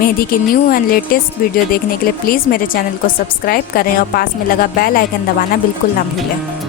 मेहंदी की new end latest video देखने के लिए प्लीज़ मेरे चैनल को सब्सक्राइब करें और पास में लगा बेल आइकन दबाना बिल्कुल ना भूलें।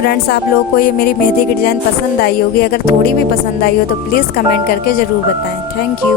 फ्रेंड्स आप लोगों को ये मेरी मेहंदी की डिज़ाइन पसंद आई होगी। अगर थोड़ी भी पसंद आई हो तो प्लीज़ कमेंट करके ज़रूर बताएं। Thank you.